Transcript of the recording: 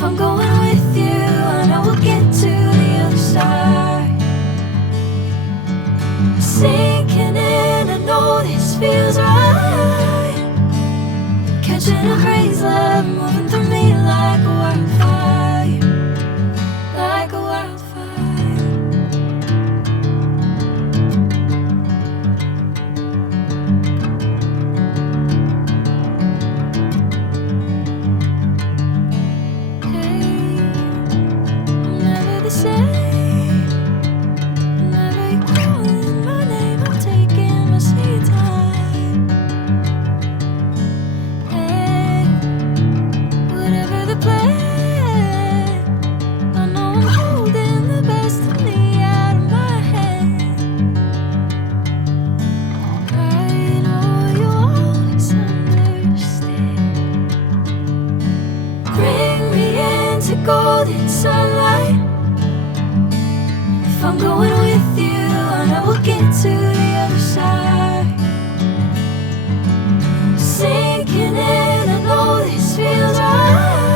If I'm going with you, I know we'll get to the other side. Sinking in, I know this feels right. Catching a crazy love, moving through me like a wildfire, like a wildfire. Hey, I'm never the same. Whenever you're calling my name, I'm taking my sweet time. Hey, whatever the plan, I know I'm holding the best of me out of my hand. I know you'll always understand. Bring me into golden sunlight. If I'm going with you, I know we'll get to the other side. Sinking in, I know this feels right.